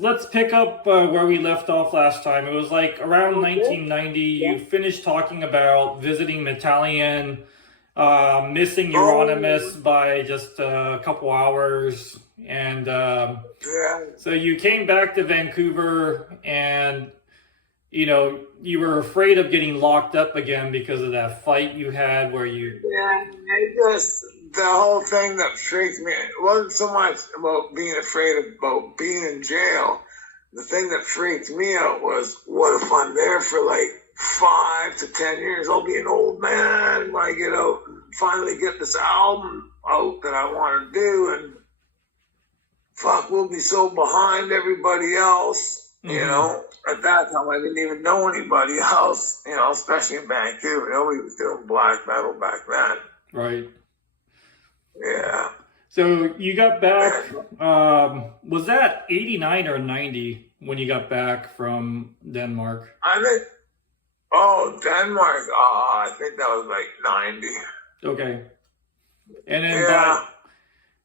Let's pick up where we left off last time. It was like around 1990. You finished talking about visiting Metallian, missing Euronymous by just a couple hours. And so you came back to Vancouver and, you know, you were afraid of getting locked up again because of that fight you had where you... Yeah, it just... The whole thing that freaked me, it wasn't so much about being afraid about being in jail. The thing that freaked me out was, what if I'm there for like 5 to 10 years? I'll be an old man when I get out and finally get this album out that I want to do, and fuck, we'll be so behind everybody else. Mm-hmm. You know, at that time I didn't even know anybody else, you know, especially in Vancouver. Nobody was doing black metal back then. Right. Yeah. So you got back, was that 89 or 90 when you got back from Denmark? I think, Denmark, I think that was like 90. Okay. And then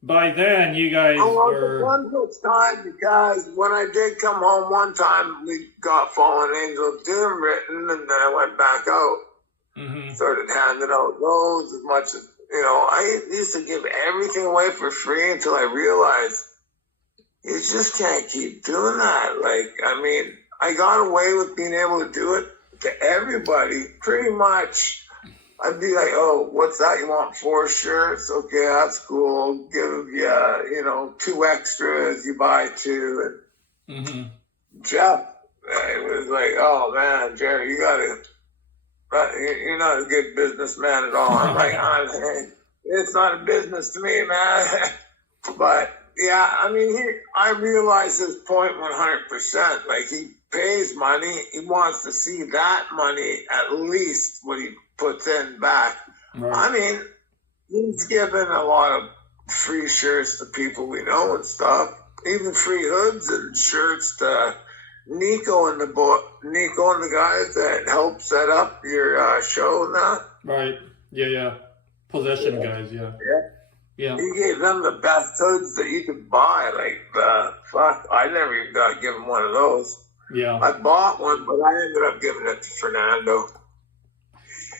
by then you guys were... One time, because when I did come home one time, we got Fallen Angel Doom written, and then I went back out. Mm-hmm. Started handing out those as much as... You know, I used to give everything away for free until I realized you just can't keep doing that. Like, I mean, I got away with being able to do it to everybody pretty much. I'd be like, oh, what's that? You want 4 shirts? Okay, that's cool. Give you, you know, 2 extras. You buy 2. And Jeff, it was like, oh man, Jerry, you gotta... You're not a good businessman at all. I'm like, it's not a business to me, man. But yeah, I mean, I realize his point 100%. Like, he pays money. He wants to see that money, at least what he puts in back. Right. I mean, he's given a lot of free shirts to people we know and stuff. Even free hoods and shirts to Nico and the guys that helped set up your show and that. Right. Yeah. Possession guys. Yeah. He gave them the best hoods that you could buy. Like, fuck, I never even got given one of those. Yeah. I bought one, but I ended up giving it to Fernando.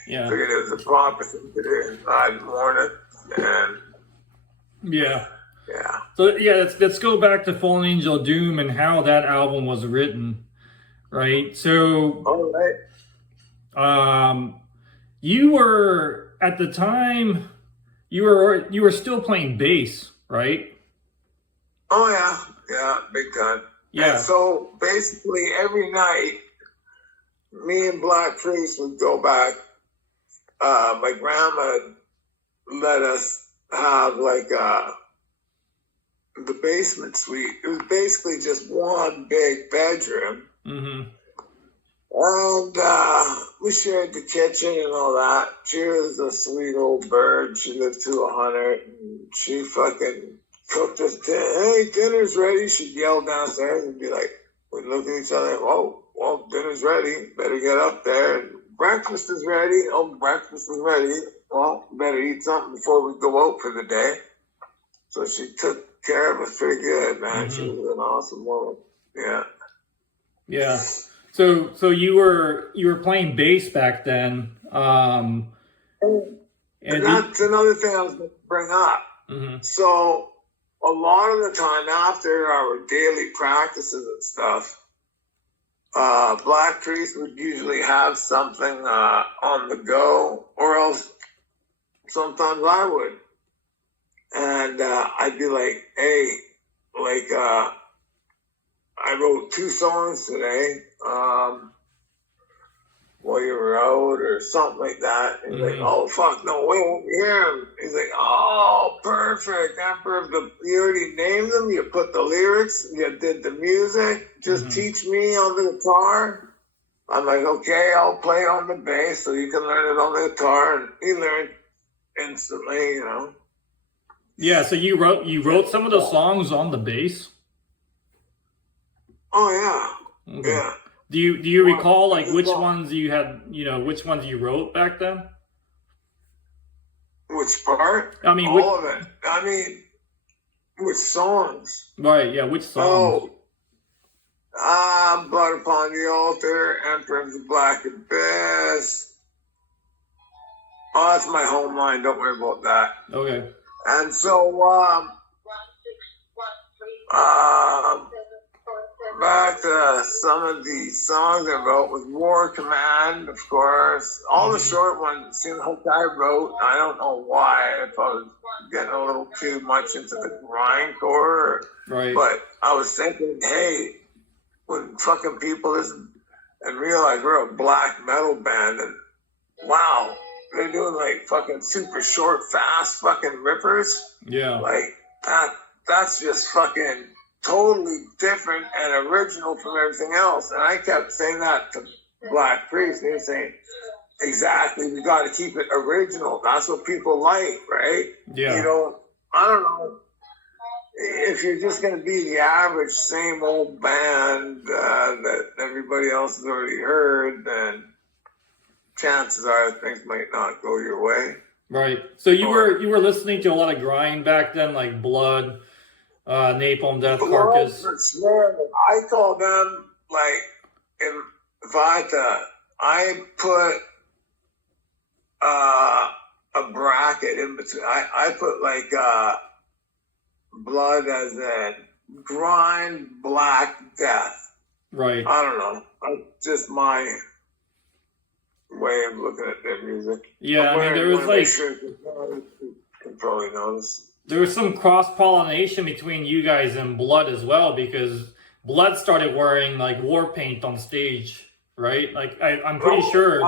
Yeah. Figured it was a proposition. I'd worn it, and yeah. Yeah. So yeah, let's go back to Fallen Angel Doom and how that album was written, right? So, all right. You were at the time, you were still playing bass, right? Oh yeah, big time. Yeah. And so basically every night, me and Black Priest would go back. My grandma let us have like the basement suite. It was basically just one big bedroom. Mm-hmm. And we shared the kitchen and all that. She was a sweet old bird. She lived to 100. And she fucking cooked us dinner. Hey, dinner's ready. She'd yell downstairs and be like, we'd look at each other, oh, well, dinner's ready. Better get up there. And breakfast is ready. Oh, breakfast is ready. Well, better eat something before we go out for the day. So she took care of us pretty good, man. Mm-hmm. She was an awesome woman. Yeah. Yeah. So you were playing bass back then. And that's another thing I was going to bring up. Mm-hmm. So a lot of the time after our daily practices and stuff, Black Priest would usually have something on the go, or else sometimes I would. And I'd be like, hey, like, I wrote 2 songs today while you were out or something like that. And he's like, oh, fuck, no, wait, won't hear him. He's like, oh, perfect. After you already named them, you put the lyrics, you did the music, just teach me on the guitar. I'm like, okay, I'll play it on the bass so you can learn it on the guitar. And he learned instantly, you know. Yeah, so you wrote some of the songs on the bass? Oh yeah. Okay. Yeah. Do you recall like which ones you had, which ones you wrote back then? Which part? I mean, all of it. I mean, which songs? Right, yeah, which songs? on the Altar, Emperor's Black Abyss. Oh, that's my home line. Don't worry about that. Okay. And so, back to some of the songs I wrote with War Command, of course. All the short ones seem like I wrote. I don't know why, if I was getting a little too much into the grindcore. Right. But I was thinking, hey, when fucking people listen and realize we're a black metal band, and wow, they're doing like fucking super short, fast fucking rippers. Yeah. Like that's just fucking totally different and original from everything else. And I kept saying that to Black Priest, and he was saying, exactly, we got to keep it original. That's what people like, right? Yeah. You know, I don't know. If you're just going to be the average, same old band that everybody else has already heard, then chances are things might not go your way. Right. So you were listening to a lot of grind back then, like Blood, Napalm Death, Carcass. For sure. I call them like if I had to, I put a bracket in between. I put like Blood as in grind, black, death. Right. I don't know. That's just my way of looking at their music. Yeah, I mean, there was like... You can probably notice. There was some cross-pollination between you guys and Blood as well, because Blood started wearing like war paint on stage, right? Like, I'm pretty sure...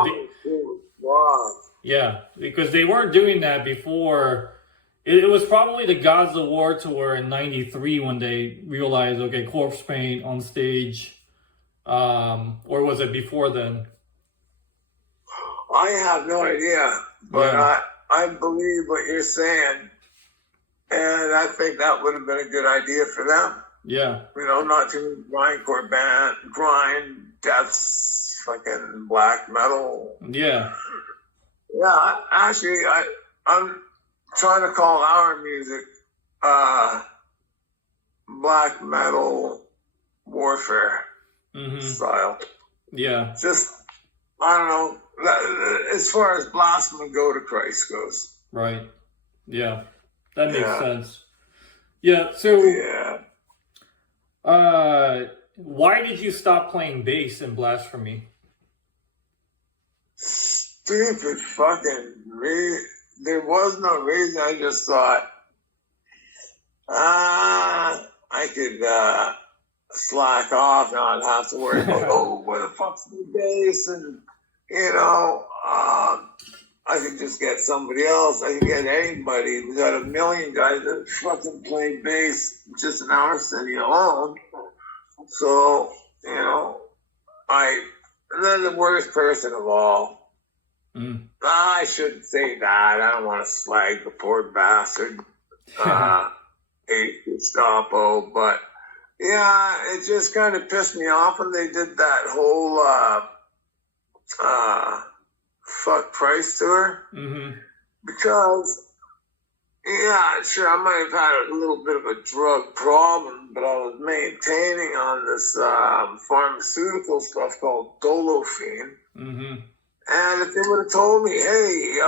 Wow. Yeah, because they weren't doing that before... It was probably the Gods of War tour in '93 when they realized, okay, corpse paint on stage, or was it before then? I have no idea, but yeah. I believe what you're saying, and I think that would have been a good idea for them. Yeah, you know, not too grindcore band, grind, deaths, fucking black metal. Yeah, yeah. Actually, I'm trying to call our music black metal warfare style. Yeah. Just, I don't know, as far as Blasphemy Go to Christ goes. Right. Yeah. That makes sense. Yeah, so... Yeah. Why did you stop playing bass in Blasphemy? Stupid fucking there was no reason. I just thought, I could slack off and I'd have to worry about, where the fuck's the bass? And, you know, I could just get somebody else. I could get anybody. We got a million guys that fucking play bass just in our city alone. So, you know, and then the worst person of all, I shouldn't say that. I don't want to slag the poor bastard. Gestapo, but yeah, it just kind of pissed me off when they did that whole fuck Price tour. Because, yeah, sure, I might have had a little bit of a drug problem, but I was maintaining on this pharmaceutical stuff called Dolofene. And if they would have told me, hey,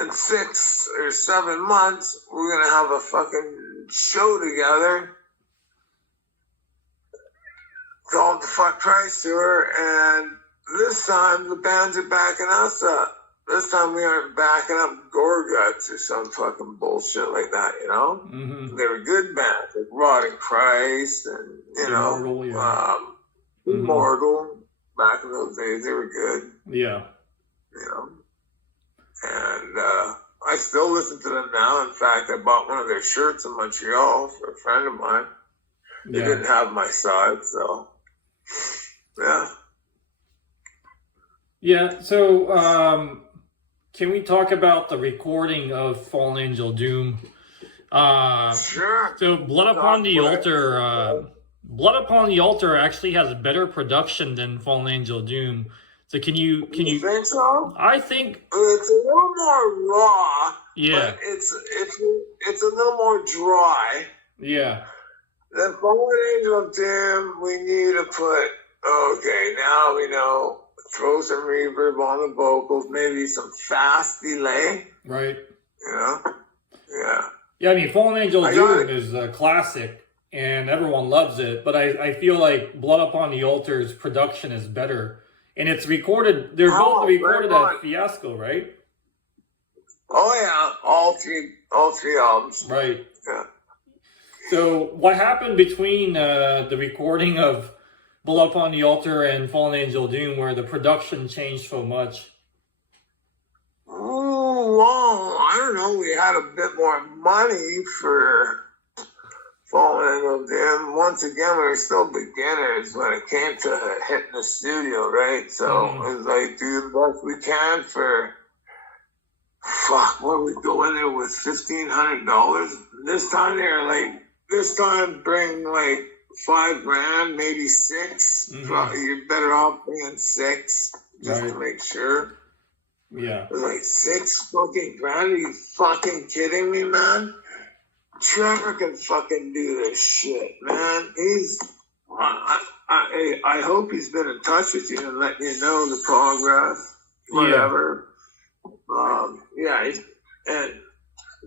in 6 or 7 months, we're going to have a fucking show together called the Fuck Price Tour, and this time the bands are backing us up. This time we aren't backing up Gorguts or some fucking bullshit like that, you know? They were good bands, like Rotting Christ and, you know, Immortal. Back in those days, they were good. Yeah. You know? And I still listen to them now. In fact, I bought one of their shirts in Montreal for a friend of mine. They didn't have my side, so... Yeah. Yeah, so can we talk about the recording of Fallen Angel Doom? Sure. So Blood Upon the Altar... Blood Upon the Altar actually has better production than Fallen Angel Doom. So can you think so? I think it's a little more raw. Yeah. But it's a little more dry. Yeah. The Fallen Angel Doom, we need to put okay, now we know. Throw some reverb on the vocals, maybe some fast delay. Right. You know? Yeah. Yeah, I mean, Fallen Angel Doom is a classic, and everyone loves it, but I feel like Blood Upon the Altar's production is better. And it's recorded, they're both recorded at Fiasco, right? Oh, yeah. All three albums. Right. Yeah. So, what happened between the recording of Blood Upon the Altar and Fallen Angel Doom, where the production changed so much? Oh, well, I don't know. We had a bit more money for Fallen Angel Doom. Once again, we were still beginners when it came to hitting the studio, right? So it was like, do the best we can for, what we go in there with $1,500? This time bring like $5,000, maybe $6,000. You're better off paying $6,000 just to make sure. Yeah. Like $6,000? Are you fucking kidding me, man? Trevor can fucking do this shit, man. I hope he's been in touch with you and letting you know the progress, whatever. Yeah. And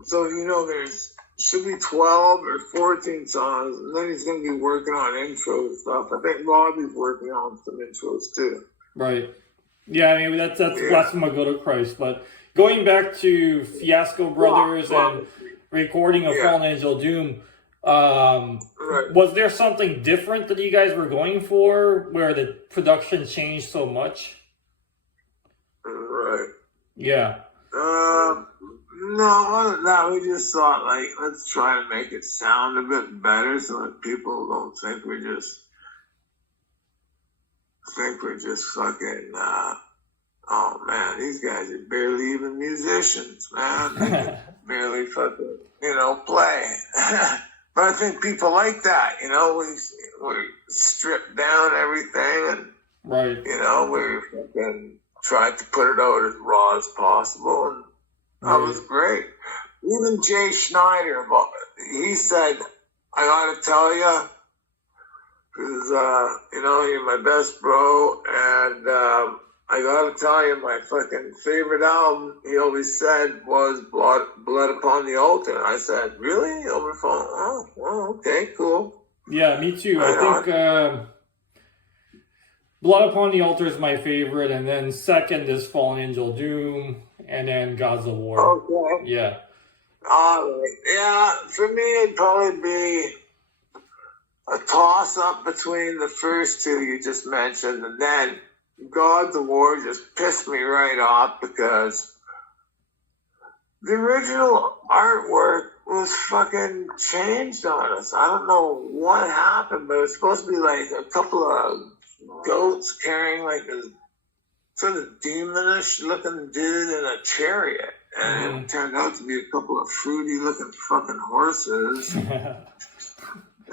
so, there's should be 12 or 14 songs, and then he's going to be working on intro and stuff. I think Robbie's working on some intros too. Right. Yeah, I mean, that's Blasphemy Go to Christ. But going back to Fiasco Brothers and recording of Fallen Angel Doom, was there something different that you guys were going for where the production changed so much? Right. Yeah. No, we just thought, like, let's try to make it sound a bit better so that people don't think we're just fucking, oh man, these guys are barely even musicians, man. They can barely fucking, play. But I think people like that, we stripped down everything and, we fucking tried to put it out as raw as possible, and that was great. Even Jay Schneider, he said, I gotta tell you, because, you're my best bro, and I gotta tell you, my fucking favorite album, he always said, was Blood Upon the Altar. And I said, really? Over phone? Oh, well, okay, cool. Yeah, me too. I think Blood Upon the Altar is my favorite, and then second is Fallen Angel Doom, and then Gods of War. Okay. Yeah. Yeah, for me, it'd probably be a toss-up between the first two you just mentioned, and then Gods of War just pissed me right off because the original artwork was fucking changed on us. I don't know what happened, but it was supposed to be like a couple of goats carrying like a sort of demonish looking dude in a chariot. And it turned out to be a couple of fruity looking fucking horses.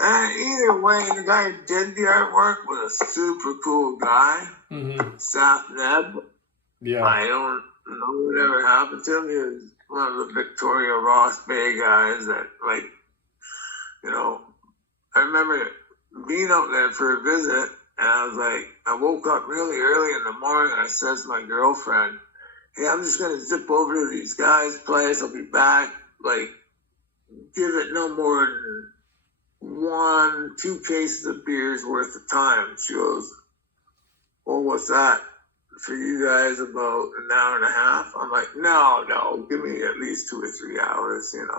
Either way, the guy who did the artwork was a super cool guy. Saf Neb. Yeah. I don't know whatever happened to him. He was one of the Victoria Ross Bay guys that, like, I remember being out there for a visit, and I was like, I woke up really early in the morning, and I said to my girlfriend, hey, I'm just going to zip over to these guys' place. I'll be back. Like, give it no more than 1-2 cases of beers worth of time. She goes, well, what's that for you guys, about an hour and a half? I'm like, no, give me at least 2 or 3 hours, And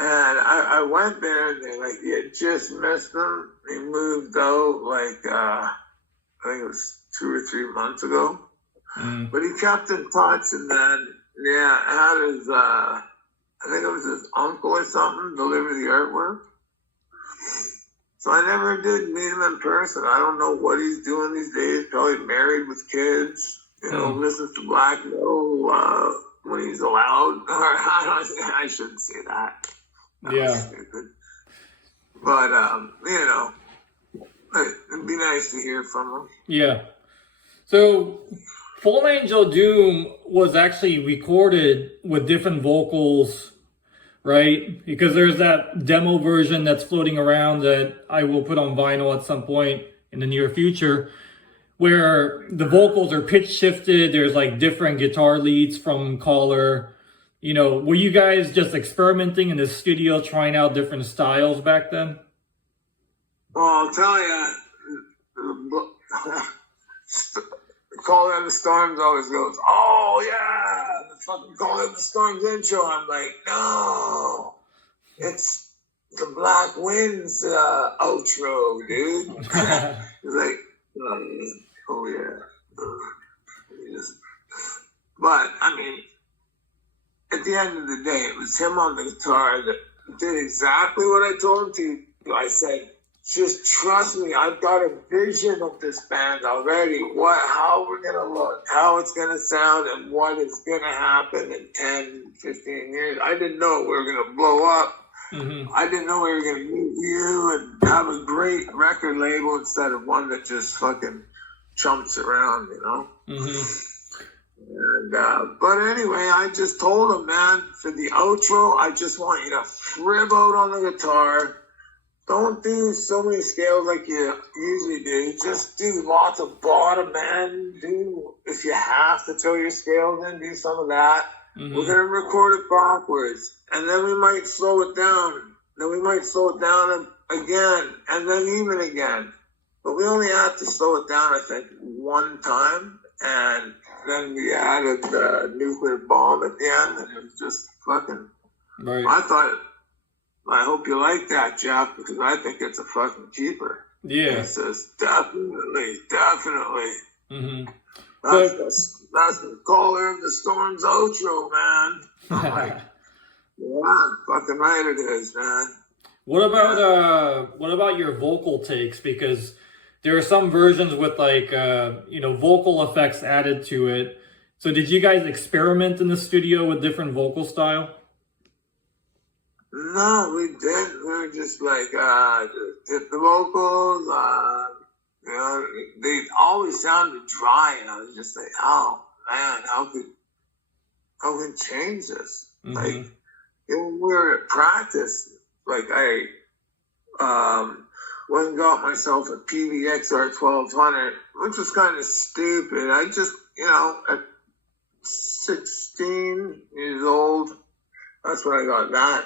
I went there, and they're like, you just missed him. He moved out, like, I think it was 2 or 3 months ago. But he kept in touch, and then, had his, I think it was his uncle or something, deliver the artwork. So I never did meet him in person. I don't know what he's doing these days. Probably married with kids. Listens to black metal when he's allowed. I shouldn't say that. That was stupid. But it'd be nice to hear from him. Yeah. So Fallen Angel Doom was actually recorded with different vocals right? Because there's that demo version that's floating around that I will put on vinyl at some point in the near future, where the vocals are pitch shifted. There's like different guitar leads from Caller. You know, were you guys just experimenting in the studio, trying out different styles back then? Well, I'll tell you, Call in the Storms always goes, oh yeah, the fucking Call in the Storms intro. I'm like, no, it's the Black Winds outro, dude. He's like, oh yeah. But, I mean, at the end of the day, it was him on the guitar that did exactly what I told him to. I said, just trust me, I've got a vision of this band already. How we're going to look, how it's going to sound, and what is going to happen in 10, 15 years. I didn't know we were going to blow up. Mm-hmm. I didn't know we were going to meet you and have a great record label instead of one that just fucking chumps around, you know? Mm-hmm. And, but anyway, I just told him, man, for the outro, I just want you to frib out on the guitar. Don't do so many scales like you usually do. Just do lots of bottom end. Do, if you have to throw your scales in, do some of that. Mm-hmm. We're going to record it backwards. And then we might slow it down. Then we might slow it down again. And then even again. But we only had to slow it down, I think, one time. And then we added the nuclear bomb at the end. And it was just fucking... Right. I hope you like that, Jeff, because I think it's a fucking keeper. Yeah. He says, definitely. Mm-hmm. That's the Caller of the Storms outro, man. I'm like, yeah, fucking right it is, man. What about your vocal takes? Because there are some versions with like vocal effects added to it. So did you guys experiment in the studio with different vocal style? No, we didn't. We were just like, just hit the vocals, they always sounded dry, and I was just like, oh, man, how can change this? Mm-hmm. Like, when we were at practice, like, I went and got myself a PVXR 1200, which was kind of stupid. I just, at 16 years old, that's when I got that.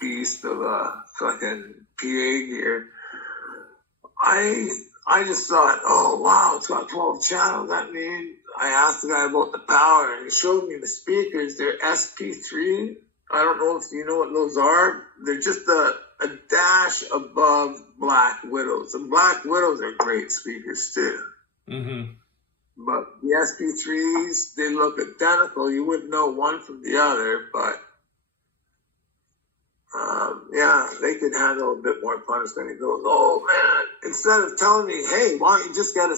Beast of a fucking PA gear. I just thought, oh wow, it's got 12 channels. That means I asked the guy about the power, and he showed me the speakers. They're SP3. I don't know if you know what those are. They're just a dash above Black Widows. And Black Widows are great speakers too. Mm-hmm. But the SP3s, they look identical. You wouldn't know one from the other, but they could handle a bit more punishment. He goes, oh man, instead of telling me, hey, why don't you just get a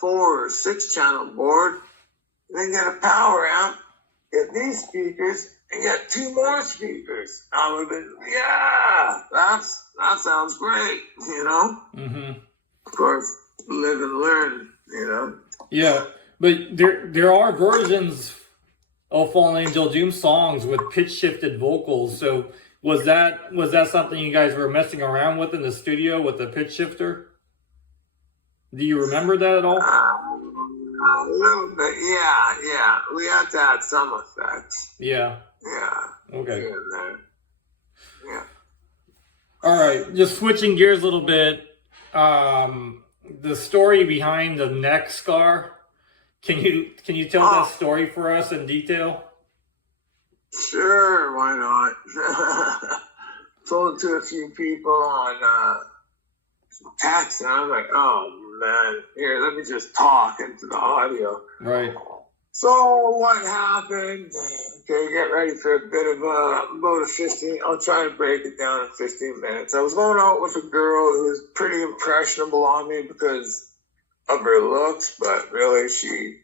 4 or 6 channel board, then get a power amp, get these speakers, and get 2 more speakers. I would have been, that sounds great, Mm-hmm. Of course, live and learn, Yeah, but there are versions of Fallen Angel Doom songs with pitch shifted vocals, so was that something you guys were messing around with in the studio with the pitch shifter? Do you remember that at all? A little bit, yeah. We had to add some effects. Yeah. Yeah. Okay. Yeah. All right, just switching gears a little bit. The story behind the neck scar. Can you tell that story for us in detail? Sure, why not? Told it to a few people on text, and I was like, oh man, here, let me just talk into the audio. Right. So what happened? Okay, get ready for a bit of about a 15. I'll try to break it down in 15 minutes. I was going out with a girl who was pretty impressionable on me because of her looks, but really she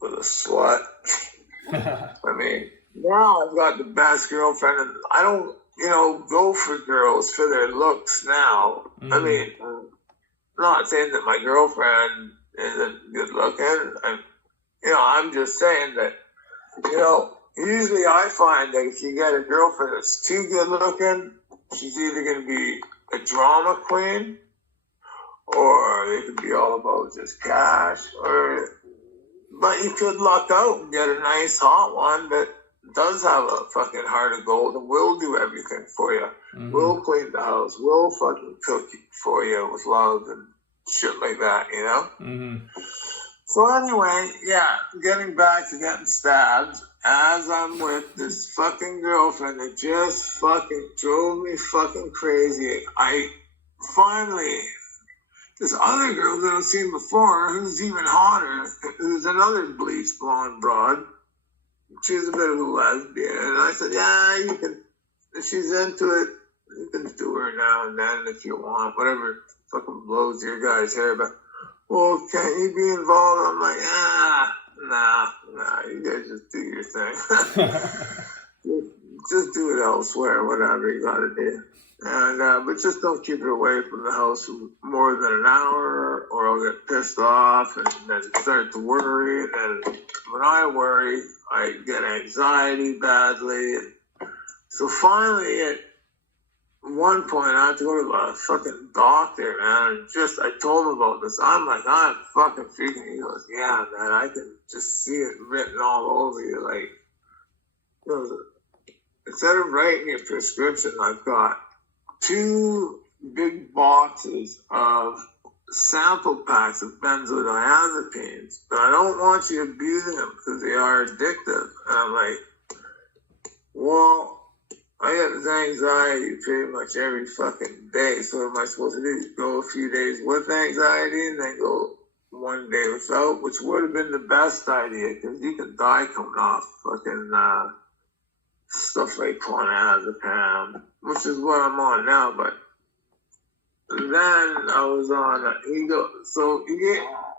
was a slut. I mean, now I've got the best girlfriend, and I don't, go for girls for their looks now. Mm-hmm. I mean, I'm not saying that my girlfriend isn't good looking. I'm just saying that, usually I find that if you get a girlfriend that's too good looking, she's either going to be a drama queen, or they could be all about just cash, but you could luck out and get a nice hot one that does have a fucking heart of gold and will do everything for you. Mm-hmm. Will clean the house, will fucking cook for you with love and shit like that, you know? Mm-hmm. So anyway, yeah, getting back to getting stabbed, as I'm with this fucking girlfriend that just fucking drove me fucking crazy, I finally, this other girl that I've seen before, who's even hotter, who's another bleach blonde broad, she's a bit of a lesbian, and I said, yeah, you can, if she's into it, you can do her now and then if you want, whatever fucking blows your guys' hair, but, well, can't you be involved? I'm like, nah, you guys just do your thing. just do it elsewhere, whatever you gotta do. And, but just don't keep her away from the house for more than an hour, or I'll get pissed off and then start to worry. And when I worry, I get anxiety badly. And so finally, at one point, I had to go to a fucking doctor, man. And I told him about this. I'm like, I'm fucking freaking. He goes, yeah, man, I can just see it written all over you. Like, you know, instead of writing a prescription, I've got 2 big boxes of sample packs of benzodiazepines, but I don't want you abusing them because they are addictive. And I'm like, well, I get this anxiety pretty much every fucking day, so what am I supposed to do? Go a few days with anxiety and then go one day without, which would have been the best idea because you can die coming off fucking stuff like clonazepam, which is what I'm on now, but then I was on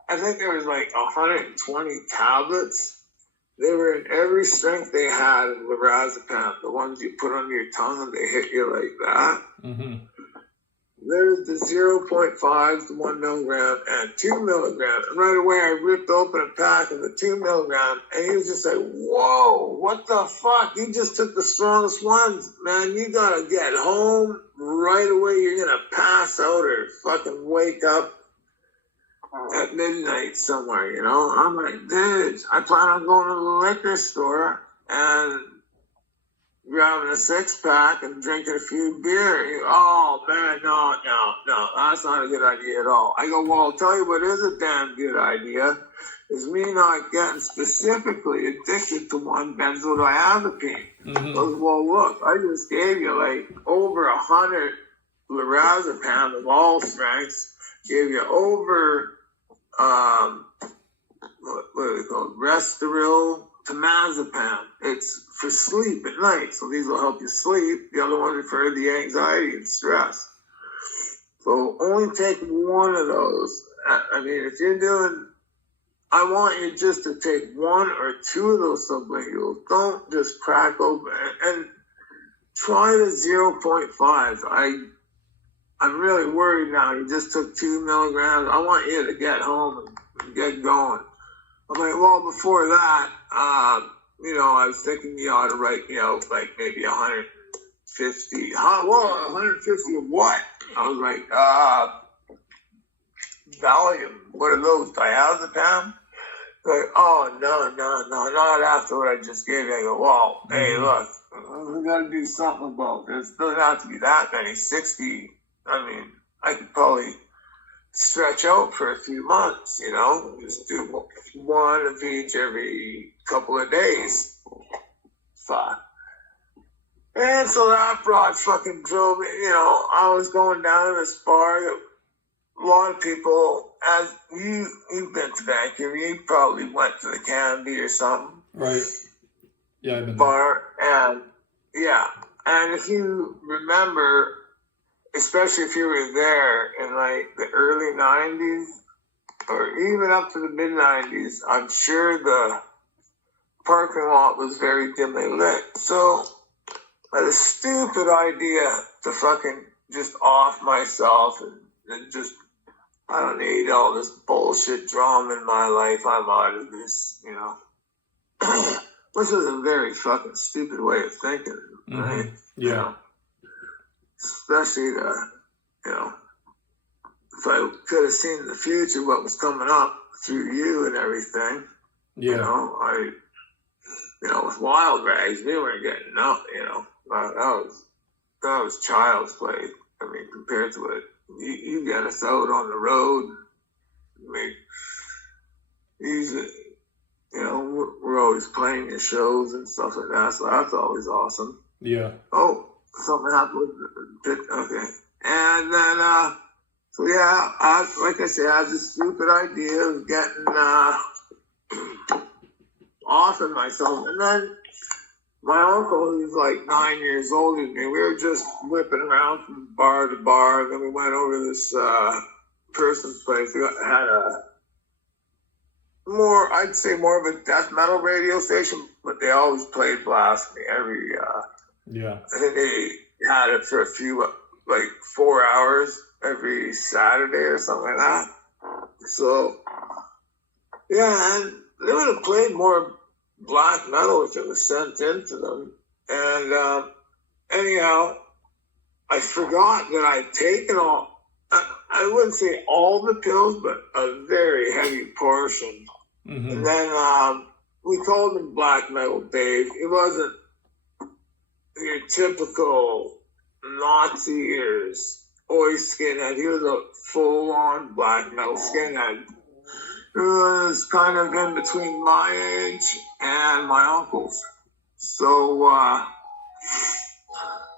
I think there was like 120 tablets. They were in every strength they had of lorazepam, the ones you put under your tongue and they hit you like that. Mm-hmm. There's the 0.5, the 1 milligram, and 2 milligram. And right away, I ripped open a pack of the 2 milligram, and he was just like, whoa, what the fuck? You just took the strongest ones, man. You gotta get home right away. You're gonna pass out or fucking wake up at midnight somewhere, you know? I'm like, dude, I plan on going to the liquor store and grabbing a 6-pack and drinking a few beer. Oh, man, no, that's not a good idea at all. I go, well, I'll tell you what is a damn good idea is me not getting specifically addicted to one benzodiazepine. Mm-hmm. Goes, well, look, I just gave you like over 100 lorazepam of all strengths, gave you over, what are they called? Restoril, temazepam. It's for sleep at night, so these will help you sleep. The other ones are for the anxiety and stress. So only take one of those. I mean, if you're doing, I want you just to take 1 or 2 of those sublinguals. Don't just crack open and try the 0.5. I'm really worried now. You just took 2 milligrams. I want you to get home and get going. I'm like, well, before that, you know, I was thinking you ought to write me out like maybe 150. Well, 150 of what? I was like, Valium. What are those? Diazepam? Like, oh, no, not after what I just gave you. I go, well, hey, look, we got to do something about this. It doesn't have to be that many. 60. I mean, I could probably stretch out for a few months, you know, just do 1 of each every couple of days. Fuck. And so that broad fucking drove me, you know, I was going down to this bar that a lot of people, as you've been to Vancouver, you probably went to the Canby or something. Right. Yeah, I've been bar, and yeah. And if you remember, especially if you were there in like the early 90s or even up to the mid 90s, I'm sure the parking lot was very dimly lit. So I had a stupid idea to fucking just off myself and just, I don't need all this bullshit drama in my life. I'm out of this, you know. which is a very fucking stupid way of thinking, right? Yeah. You know, especially if I could have seen in the future what was coming up through you and everything, with wild rags, we weren't getting up, that was child's play. I mean, compared to it, you get us out on the road. I mean, usually, we're always playing your shows and stuff like that, so that's always awesome. Yeah. Oh, something happened with okay. And then, so yeah, like I said, I had this stupid idea of getting off of myself. And then my uncle, who's like 9 years older than me, we were just whipping around from bar to bar. Then we went over to this person's place. We had I'd say more of a death metal radio station, but they always played Blasphemy every, I think they had it for a few, 4 hours every Saturday or something like that. So, yeah, and they would have played more black metal if it was sent into them. And anyhow, I forgot that I'd taken I wouldn't say all the pills, but a very heavy portion. And then we called him Black Metal Dave. He wasn't your typical Nazi ears, oi skinhead. He was a full-on black metal skinhead. He was kind of in between my age and my uncle's. So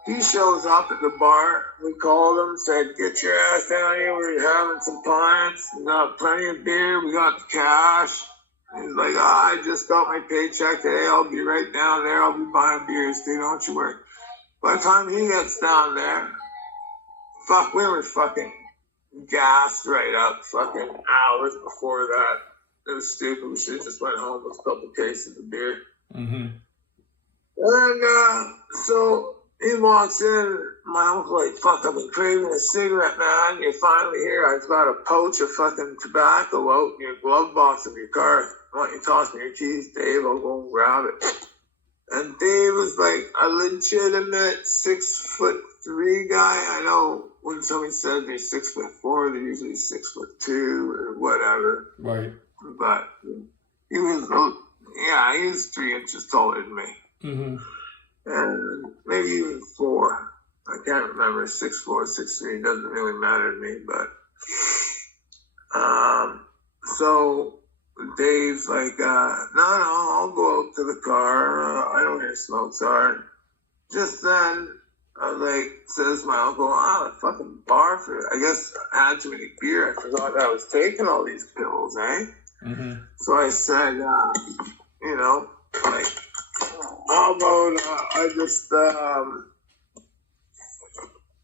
he shows up at the bar. We called him, said, "Get your ass down here. We're having some pints. We got plenty of beer. We got the cash." He's like, "I just got my paycheck today. I'll be right down there. I'll be buying beers too. Don't you worry." By the time he gets down there, we were fucking gassed right up fucking hours before that. It was stupid. We should have just went home with a couple cases of beer. And so he walks in. My uncle like, "Fuck, I've been craving a cigarette, man. You're finally here. I've got a pouch of fucking tobacco out in your glove box of your car. Why don't you toss me your keys, Dave? I'll go and grab it." And Dave was like a legitimate 6'3" guy. I know when somebody says they're 6'4", they're usually 6'2" or whatever. Right. But he was, he was 3 inches taller than me. And maybe even 4. I can't remember. 6'4", 6'3", doesn't really matter to me. But, so Dave's like, no, I'll go out to the car. I don't hear smoke, sorry. Just then, says my uncle, a fucking bar for, I guess I had too many beer. I forgot I was taking all these pills, eh? So I said, how about I just,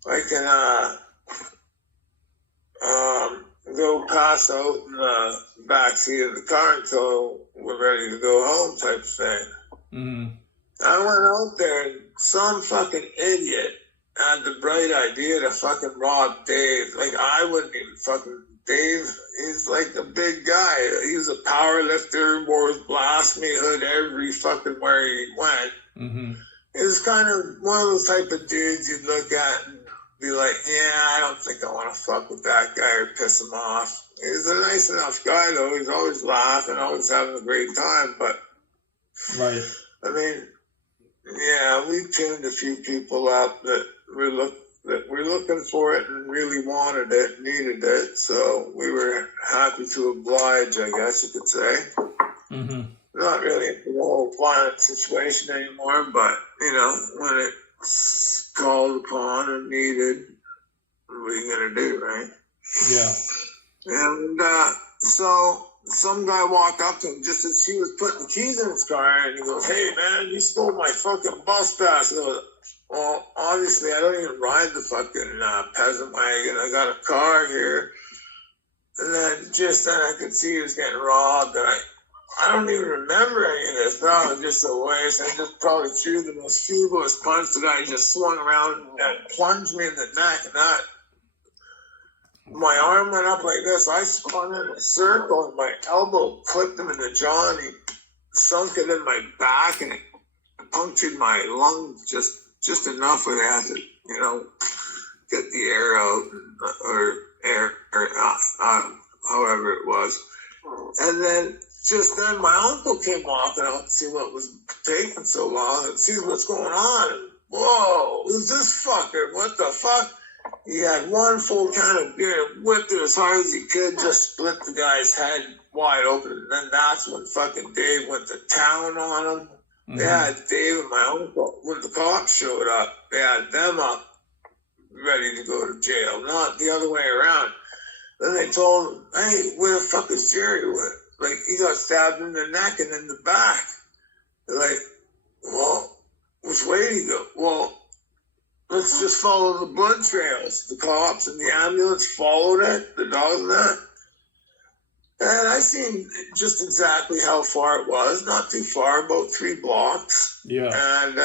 I can, go pass out in the backseat of the car until we're ready to go home type of thing. I went out there and some fucking idiot had the bright idea to fucking rob Dave. I wouldn't even fucking... Dave, he's like a big guy. He was a power lifter, wore his Blasphemy hood every fucking where he went. He was kind of one of those type of dudes you'd look at and be like, I don't think I want to fuck with that guy or piss him off. He's a nice enough guy, though. He's always laughing, always having a great time, but... Right. I mean, we tuned a few people up that were looking for it and really wanted it, needed it, so we were happy to oblige, I guess you could say. Not really in the whole violent situation anymore, but, when it's called upon and needed, what are you going to do, right? Yeah. And so some guy walked up to him just as he was putting the keys in his car, and he goes, "Hey, man, you stole my fucking bus pass." He goes, "Well, obviously, I don't even ride the fucking peasant wagon. I got a car here." And then just then I could see he was getting robbed, and I don't even remember any of this. No, it was just a waste. I just probably threw the most feeblest punch. The guy just swung around and plunged me in the neck, and my arm went up like this. I spun in a circle, and my elbow clipped him in the jaw, and he sunk it in my back, and it punctured my lungs just enough where they had to, get the air out, or air, or however it was. And then, just then, my uncle came walking out to see what was taking so long and see what's going on. And, whoa, who's this fucker? What the fuck? He had one full can of beer, whipped it as hard as he could, just split the guy's head wide open. And then that's when fucking Dave went to town on him. Mm-hmm. They had Dave and my uncle, when the cops showed up, they had them up ready to go to jail, not the other way around. Then they told him, hey, where the fuck is Jerry? Like, he got stabbed in the neck and in the back. They're like, well, which way did he go? Well, let's just follow the blood trails. The cops and the ambulance followed it, the dog and that. And I seen just exactly how far it was. Not too far, about 3 blocks. Yeah. And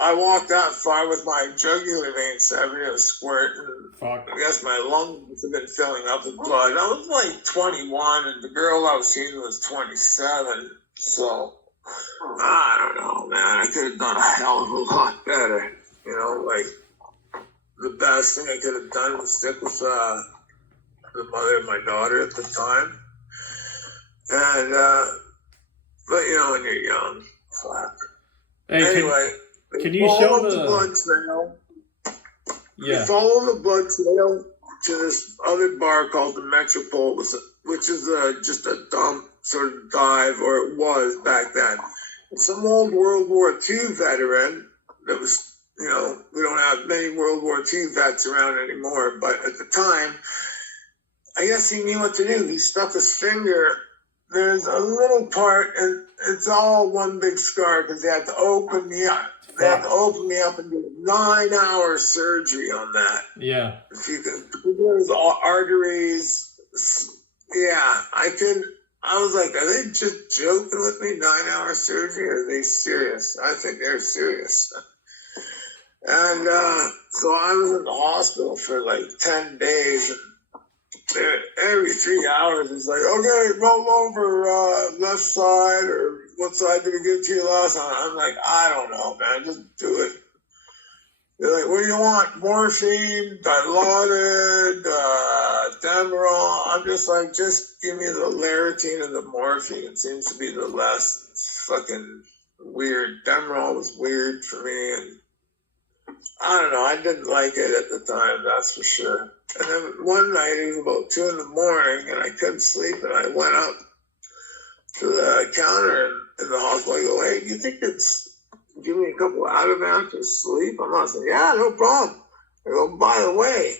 I walked that far with my jugular vein severed. It was squirting. Fuck. I guess my lungs have been filling up with blood. I was like 21, and the girl I was seeing was 27. So, I don't know, man. I could have done a hell of a lot better. Like, the best thing I could have done was stick with the mother of my daughter at the time. And, but, when you're young, fuck. Hey, anyway, can you show the blood trail? Yeah. You follow the blood trail to this other bar called the Metropole, which is just a dump sort of dive, or it was back then. Some old World War II veteran that was, we don't have many World War II vets around anymore, but at the time, I guess he knew what to do. He stuck his finger. There's a little part, and it's all one big scar because they had to open me up. They had to open me up and do 9-hour surgery on that. Yeah. If you could, there's arteries. Yeah, I was like, are they just joking with me? 9-hour surgery? Or are they serious? I think they're serious. And so I was in the hospital for like 10 days. And every 3 hours, it's like, okay, roll over left side, or what side did we get to you last time? I'm like, I don't know, man, just do it. They're like, what do you want? Morphine, Dilaudid, Demerol? I'm just like, just give me the Laratine and the morphine. It seems to be the less fucking weird. Demerol was weird for me, and I don't know, I didn't like it at the time, that's for sure. And then one night, it was about 2 a.m, and I couldn't sleep, and I went up to the counter in the hospital. I go, hey, you think it's give me a couple of Ativan to sleep? I'm not saying, yeah, no problem. I go, by the way,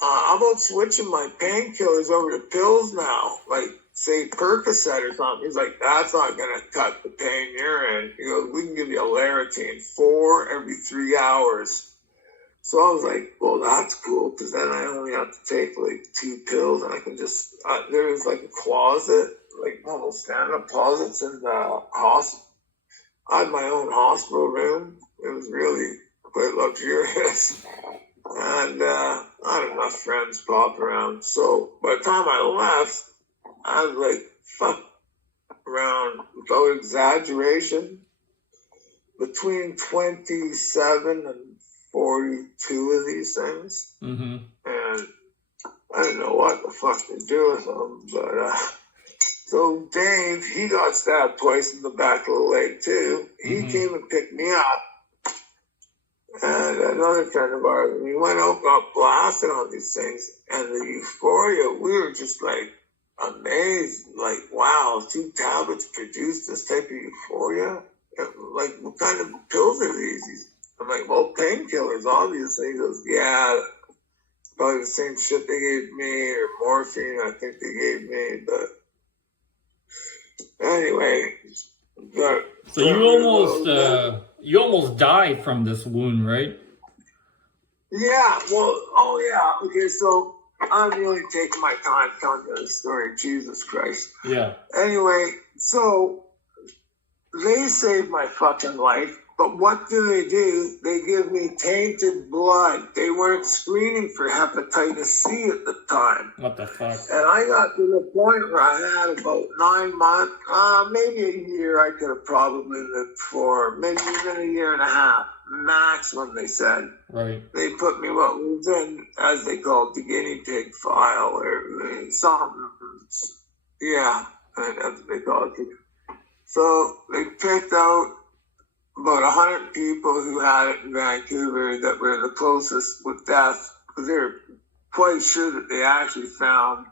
how about switching my painkillers over to pills now? Like, say, Percocet or something. He's like, that's not going to cut the pain you're in. He goes, we can give you a Laratine 4 every 3 hours. So I was like, well, that's cool, because then I only have to take like 2 pills, and I can just, there's like a closet, like one of those stand-up closets in the hospital. I had my own hospital room. It was really quite luxurious. And I had enough friends pop around. So by the time I left, I was like, fuck, around, without exaggeration, between 27 and 42 of these things. Mm-hmm. And I didn't know what the fuck to do with them. But, so Dave, he got stabbed twice in the back of the leg too. He came and picked me up. And another friend of ours, we went out, got blasted on these things. And the euphoria, we were just like amazed. Like, wow, 2 tablets produced this type of euphoria? Like, what kind of pills are these? I'm like, well, painkillers, obviously. He goes, yeah, probably the same shit they gave me, or morphine, I think they gave me, but anyway. So you almost died from this wound, right? Yeah, well, yeah. Okay, so I'm really taking my time telling you the story. Jesus Christ. Yeah. Anyway, so they saved my fucking life. But what do? They give me tainted blood. They weren't screening for hepatitis C at the time. What the fuck? And I got to the point where I had about 9 months, maybe a year I could have probably lived for, maybe even a year and a half, maximum, they said. Right. They put me what was in, as they called the guinea pig file, or something. Yeah, that's what they call it. So they picked out about 100 people who had it in Vancouver that were the closest with death, because they were quite sure that they actually found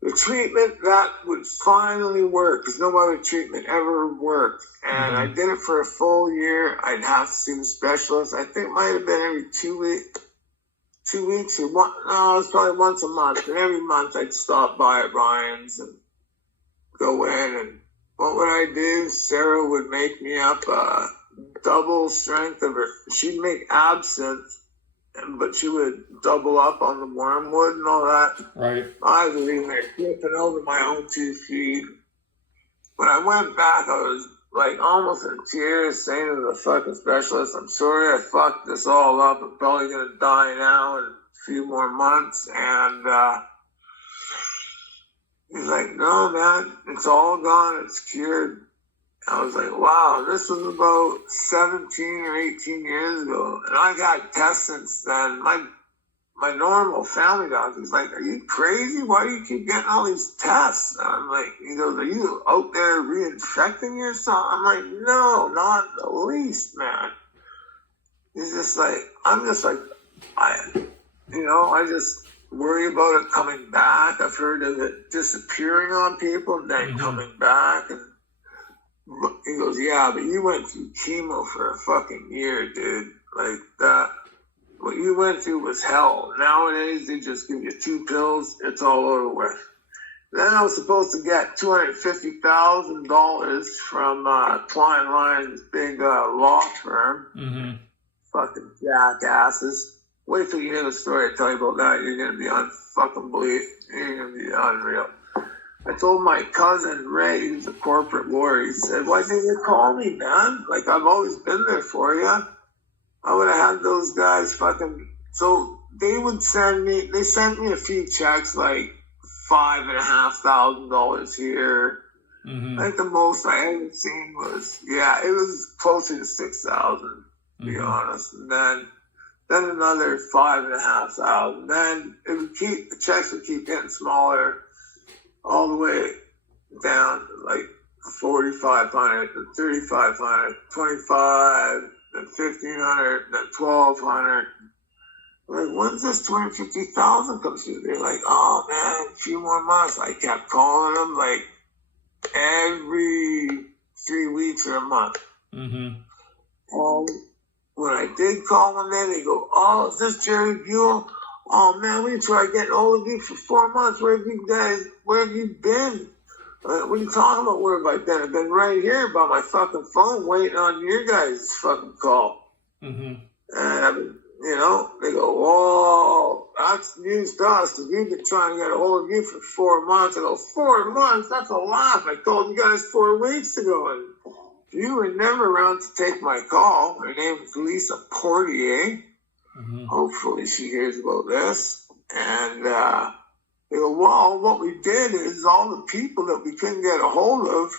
the treatment that would finally work, because no other treatment ever worked. And I did it for a full year. I'd have to see the specialist. I think it might have been every 2 weeks. 2 weeks or one, no, it was probably once a month. And every month I'd stop by at Ryan's and go in, and what would I do? Sarah would make me up a double strength of her. She'd make absinthe, but she would double up on the wormwood and all that. Right. I was in there flipping over my own 2 feet. When I went back, I was like almost in tears, saying to the fucking specialist, I'm sorry I fucked this all up. I'm probably going to die now in a few more months. And he's like, no, man, it's all gone. It's cured. I was like, wow, this was about 17 or 18 years ago. And I got tests since then. My normal family doctor's like, are you crazy? Why do you keep getting all these tests? And I'm like, he goes, are you out there reinfecting yourself? I'm like, no, not the least, man. He's just like, I'm just like, I just worry about it coming back. I've heard of it disappearing on people and then coming back. And he goes, yeah, but you went through chemo for a fucking year, dude. Like that. What you went through was hell. Nowadays, they just give you 2 pills. It's all over with. Then I was supposed to get $250,000 from Klein Lyon's big law firm. Fucking jackasses. Wait till you hear the story I tell you about that. You're going to be unfucking believe. You're going to be unreal. I told my cousin Ray, who's a corporate lawyer, he said, why didn't you call me, man? Like, I've always been there for you. I would have had those guys fucking... So they sent me a few checks, like $5,500 here. I think the most I ever seen was, it was closer to 6,000, to be honest. And then another 5,500. Then the checks would keep getting smaller all the way down to like 4,500 and 3,500, 25. Then 1,500, then 1,200. Like, when's this 250,000 come through? They're like, oh man, a few more months. I kept calling them like every 3 weeks or a month. When I did call them, then they go, oh, is this Jerry Buell? Oh man, we tried getting hold of you for 4 months. Where have you been? What are you talking about? Where have I been? I've been right here by my fucking phone waiting on your guys' fucking call. And I've been, they go, whoa, that's news to us, because we've been trying to get a hold of you for 4 months. I go, 4 months? That's a laugh. I called you guys 4 weeks ago, and you were never around to take my call. Her name is Lisa Portier. Hopefully she hears about this. And, they go, well, what we did is all the people that we couldn't get a hold of,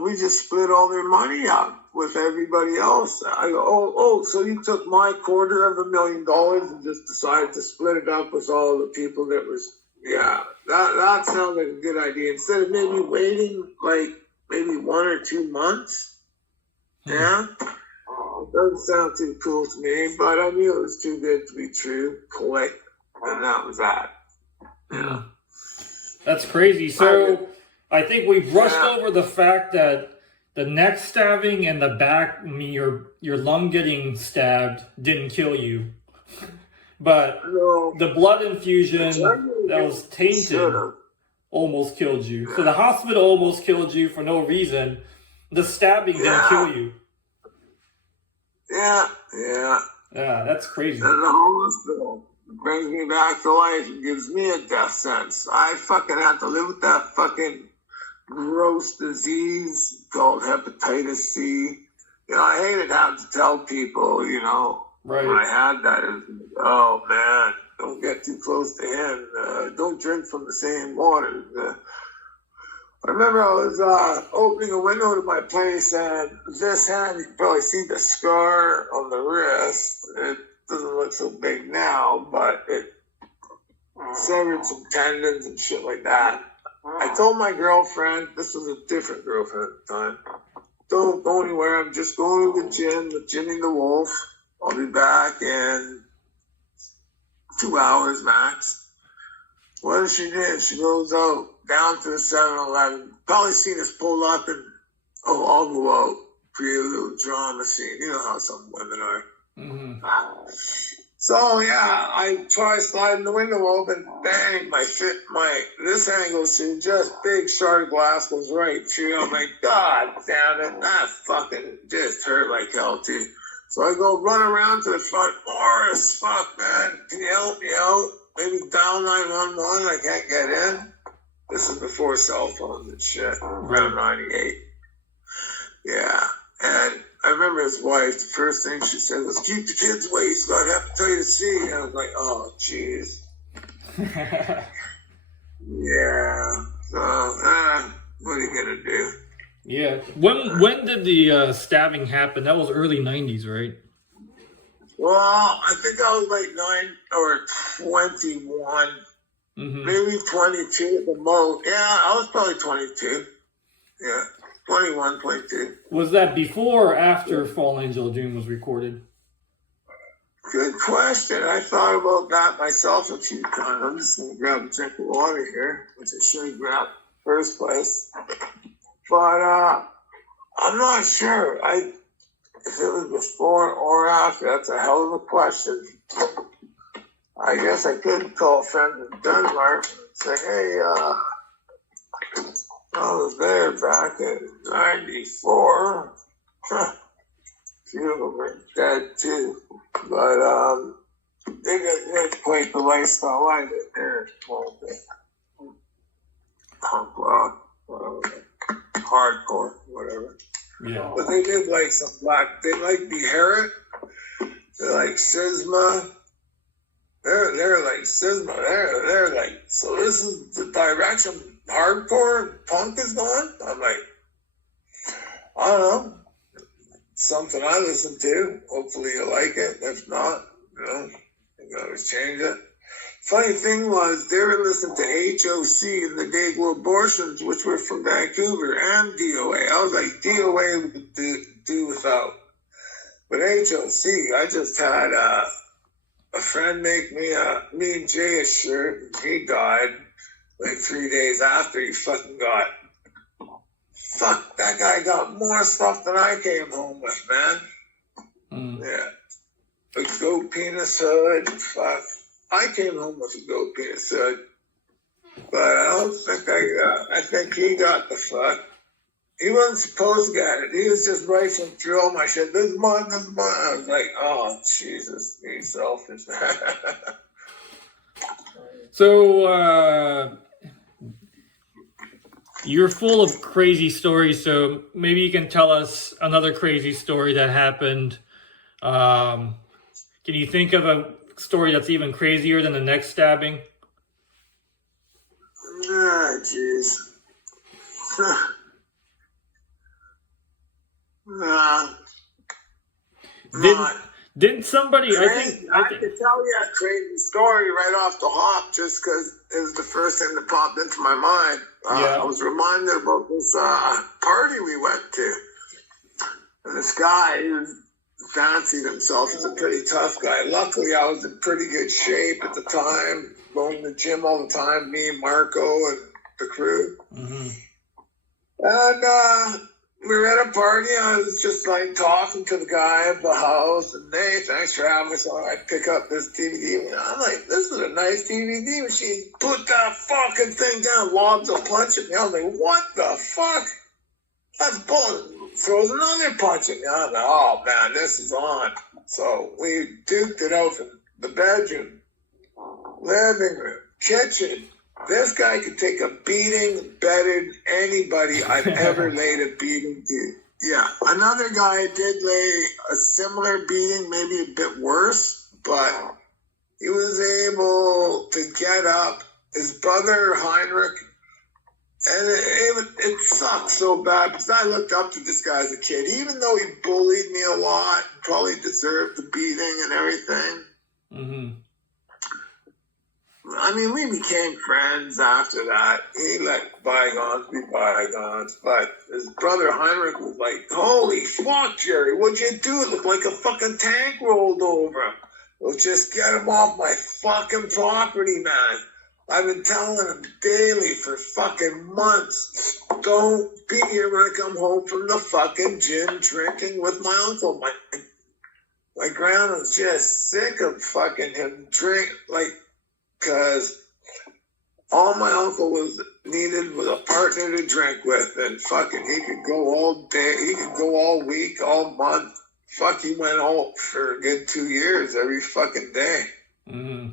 we just split all their money up with everybody else. I go, so you took my $250,000 and just decided to split it up with all the people that was, that sounds like a good idea. Instead of maybe waiting like maybe 1 or 2 months. It doesn't sound too cool to me, but I knew it was too good to be true. Click. And that was that. Yeah. That's crazy. So I think we brushed over the fact that the neck stabbing and the back, your lung getting stabbed didn't kill you. But the blood infusion that was tainted almost killed you. So the hospital almost killed you for no reason. The stabbing didn't kill you. Yeah, that's crazy. And the hospital brings me back to life and gives me a death sentence. I fucking had to live with that fucking gross disease called hepatitis C. You know, I hated having to tell people, you know, right. when I had that, it was like, oh man, don't get too close to him. Don't drink from the same water. I remember I was opening a window to my place, and this hand, you can probably see the scar on the wrist. It doesn't look so big now, but it severed some tendons and shit like that. I told my girlfriend, this was a different girlfriend at the time, don't go anywhere, I'm just going to the gym with Jimmy the Wolf. I'll be back in 2 hours max. What does she do? She goes out down to the 7-Eleven. Probably seen us pull up and, oh, I'll go out, create a little drama scene. You know how some women are. Mm-hmm. So yeah, I try sliding the window open, bang, this angle to just big shard of glass goes right through. I'm like, God damn it, that fucking just hurt like hell too. So I go run around to the front, Morris, fuck man, can you help me out? Maybe dial 911, I can't get in. This is before cell phones and shit, around 98. Yeah, and I remember his wife, the first thing she said was, keep the kids away, he's got hepatitis C. And I was like, oh, jeez. Yeah. So, what are you going to do? Yeah. When did the stabbing happen? That was early 90s, right? Well, I think I was like 9 or 21. Mm-hmm. Maybe 22 at the most. Yeah, I was probably 22. Yeah. 21, 22. Was that before or after Fall Angel of Doom was recorded? Good question. I thought about that myself a few times. I'm just going to grab a drink of water here, which I should have grabbed first place. But I'm not sure. If it was before or after, that's a hell of a question. I guess I could call a friend in Denmark and say, hey, I was there back in 94. A few of them are dead too. But they got quite the lifestyle I did there. Punk rock, hardcore, whatever. Yeah. But they did like some black, they like Beherit, they like Sisma. They're like Sisma. They're like, so this is the direction hardcore punk is going? I'm like, I don't know. Something I listen to. Hopefully you like it. If not, you know, you can always change it. Funny thing was, they were listening to HOC and the Dayglow Abortions, which were from Vancouver, and DOA. I was like, DOA we could do without. But HOC, I just had a friend make me and Jay a shirt, and he died like 3 days after he fucking got. Fuck, that guy got more stuff than I came home with, man. Mm. Yeah. A goat penis hood, fuck. I came home with a goat penis hood. But I don't think I think he got the fuck. He wasn't supposed to get it. He was just rifling through all my shit. This is mine, this is mine. I was like, oh, Jesus, he's selfish. So, you're full of crazy stories, so maybe you can tell us another crazy story that happened. Can you think of a story that's even crazier than the next stabbing? Ah, jeez. Didn't somebody? I could tell you a crazy story right off the hop, just because it was the first thing that popped into my mind. I was reminded about this party we went to, and this guy, he fancied himself as a pretty tough guy. Luckily, I was in pretty good shape at the time, going to the gym all the time. Me, Marco, and the crew. Mm-hmm. And we were at a party, and I was just like talking to the guy at the house, and hey, thanks for having me. So I pick up this DVD, and I'm like, this is a nice DVD machine. Put that fucking thing down, lobs a punch at me. I was like, what the fuck? That's bull. Throws another punch at me. I was like, oh man, this is on. So we duked it out in the bedroom, living room, kitchen, This guy could take a beating better than anybody I've ever laid a beating to. Yeah, another guy did lay a similar beating, maybe a bit worse, but he was able to get up. His brother Heinrich, and it sucked so bad because I looked up to this guy as a kid. Even though he bullied me a lot, probably deserved the beating and everything. Mm-hmm. I mean, we became friends after that. He let bygones be bygones. But his brother Heinrich was like, holy fuck, Jerry, what'd you do? It looked like a fucking tank rolled over him. Well, just get him off my fucking property, man. I've been telling him daily for fucking months, don't be here when I come home from the fucking gym drinking with my uncle. My grandma's just sick of fucking him because all my uncle needed was a partner to drink with, and fucking he could go all day, he could go all week, all month. Fuck, he went out for a good 2 years every fucking day. Mm-hmm.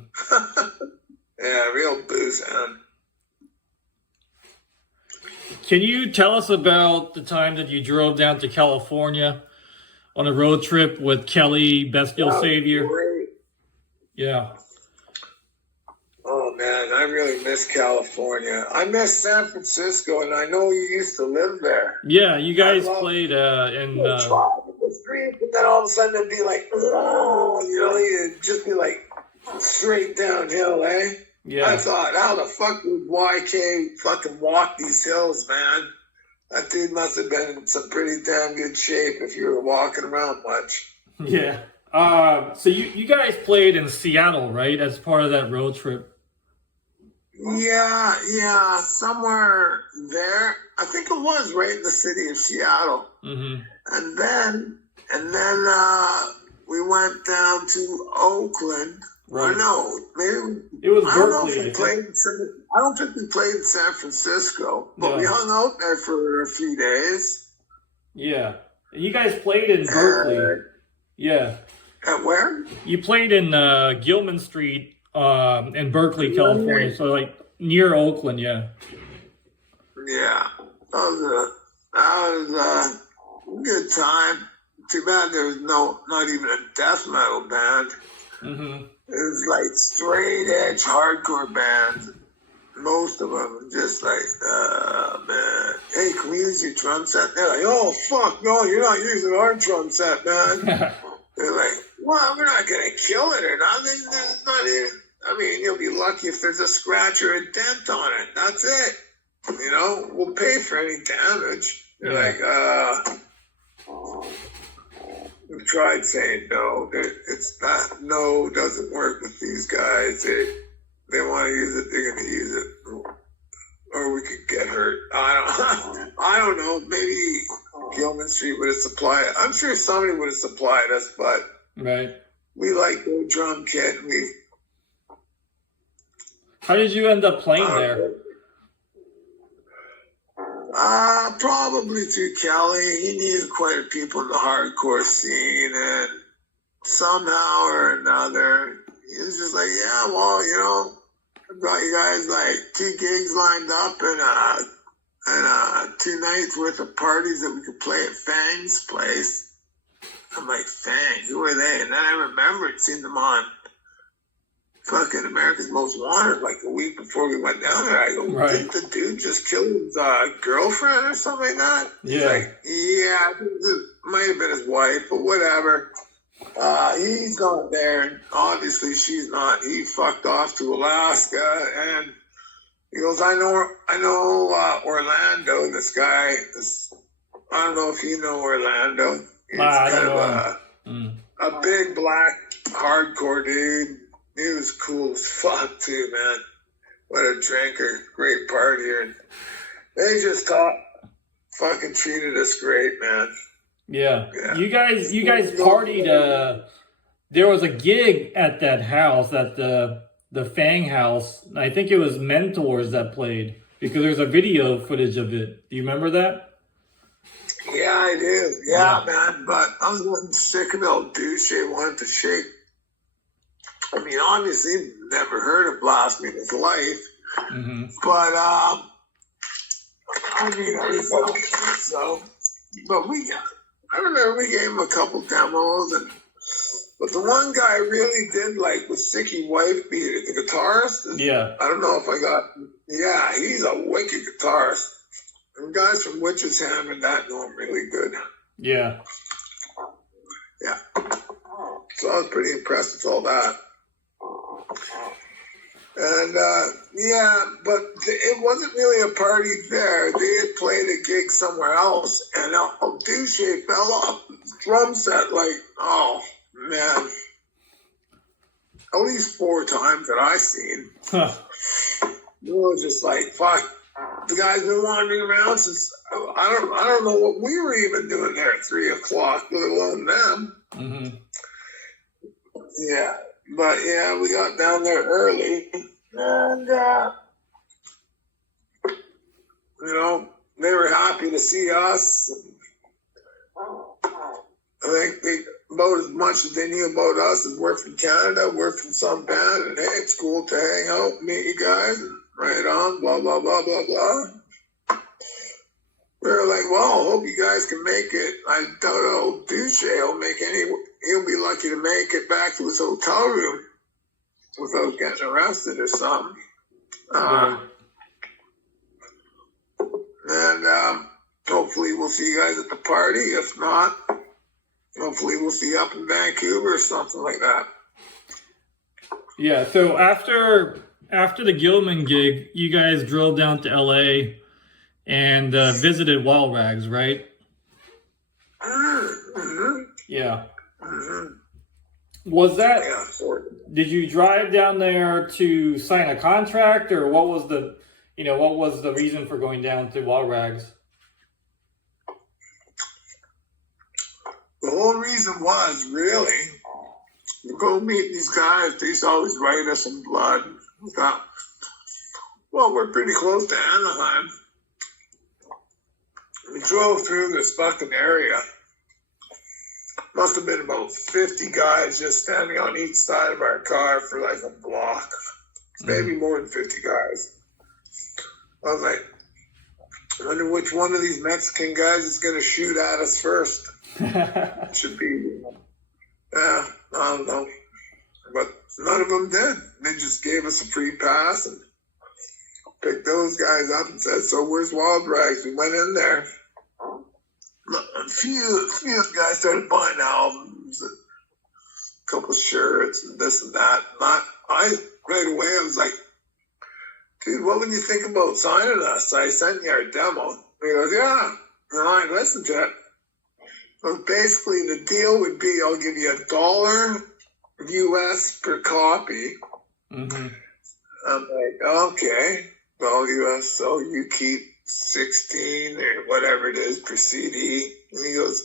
Yeah, real booze, man. Can you tell us about the time that you drove down to California on a road trip with Kelly, Bestial Savior? Great. Yeah. Oh, man, I really miss California. I miss San Francisco, and I know you used to live there. Yeah, you guys played in... the street, but then all of a sudden it'd be like, oh, you know, you'd just be like straight downhill, eh? Yeah. I thought, how the fuck would YK fucking walk these hills, man? That dude must have been in some pretty damn good shape if you were walking around much. Yeah. So you guys played in Seattle, right? As part of that road trip. Yeah, somewhere there. I think it was right in the city of Seattle. Mm-hmm. And then we went down to Oakland. Right. Or no, maybe it was I Berkeley. don't know if we played. I don't think we played in San Francisco, but we hung out there for a few days. Yeah, you guys played in Berkeley. Yeah. At where? You played in Gilman Street in Berkeley, California. So like near Oakland, yeah. Yeah, that was a good time. Too bad there was not even a death metal band. Mm-hmm. It was like straight edge hardcore bands. Most of them just like, man, hey, can we use your drum set? They're like, oh, fuck, no, you're not using our drum set, man. They're like, well, we're not going to kill it or nothing. There's not even, I mean, you'll be lucky if there's a scratch or a dent on it. That's it. You know, we'll pay for any damage. They're like, we've tried saying no. It's not, no, doesn't work with these guys. They want to use it, they're going to use it. Or we could get hurt. I don't know. Maybe Gilman Street would have supplied it. I'm sure somebody would have supplied us, but we like the drum kit. How did you end up playing there? Probably through Kelly. He needed quite a people in the hardcore scene, and somehow or another, he was just like, yeah, well, you know, I've got you guys like 2 gigs lined up and 2 nights worth of parties that we could play at Fang's place. I'm like, Fang, who are they? And then I remembered seeing them on fucking America's Most Wanted like a week before we went down there. I go, did the dude just kill his girlfriend or something like that? Yeah. He's like, yeah, it might have been his wife, but whatever. He's not there, and obviously she's not. He fucked off to Alaska, and he goes, I know Orlando, this guy. I don't know if you know Orlando. He's kind of a big black hardcore dude. He was cool as fuck too, man. What a drinker, great partier. And they just fucking treated us great, man. Yeah. You guys partied. There was a gig at that house, at the Fang House. I think it was Mentors that played, because there's a video footage of it. Do you remember that? Yeah, I do. Yeah, man. But I was getting sick of the old douche. He wanted to shake. I mean, obviously, never heard of Blasphemy in his life. But I mean, everything. So, but I remember we gave him a couple demos, but the one guy I really did like was Sicky Wifebeat, the guitarist. Yeah. I don't know if I got. Yeah, he's a wicked guitarist. And guys from Witch's Hand and that know him really good. Yeah. Yeah. So I was pretty impressed with all that. And, yeah, but it wasn't really a party there. They had played a gig somewhere else, and El Duce fell off the drum set like, oh, man. At least 4 times that I seen. Huh. It was just like, fuck. The guy's been wandering around since, I don't know what we were even doing there at 3 o'clock, let alone them. Yeah. But yeah, we got down there early, and you know, they were happy to see us. I think they about as much as they knew about us as we're from Canada, we're from some band, and hey, it's cool to hang out, meet you guys, and right on, blah blah blah blah blah. We were like, well, hope you guys can make it. I doubt old Duce will make any. He'll be lucky to make it back to his hotel room without getting arrested or something. And hopefully we'll see you guys at the party. If not, hopefully we'll see you up in Vancouver or something like that. Yeah, so after the Gilman gig, you guys drove down to LA and visited Wild Rags, right? Yeah. Was that? Yeah, sort of. Did you drive down there to sign a contract, or what was the reason for going down to Wild Rags? The whole reason was really to go meet these guys. They used to always write us in blood. We thought, well, we're pretty close to Anaheim. We drove through this fucking area. Must have been about 50 guys just standing on each side of our car for like a block. Maybe more than 50 guys. I was like, I wonder which one of these Mexican guys is going to shoot at us first. It should be, I don't know. But none of them did. They just gave us a free pass and picked those guys up and said, so where's Wild Rags? We went in there. A few guys started buying albums, and a couple shirts, and this and that. And I right away, I was like, dude, what would you think about signing us? I sent you our demo. And he goes, yeah. And I listened to it. So basically, the deal would be I'll give you $1 US per copy. I'm like, okay, $1 US, so you keep 16 or whatever it is per CD. And he goes,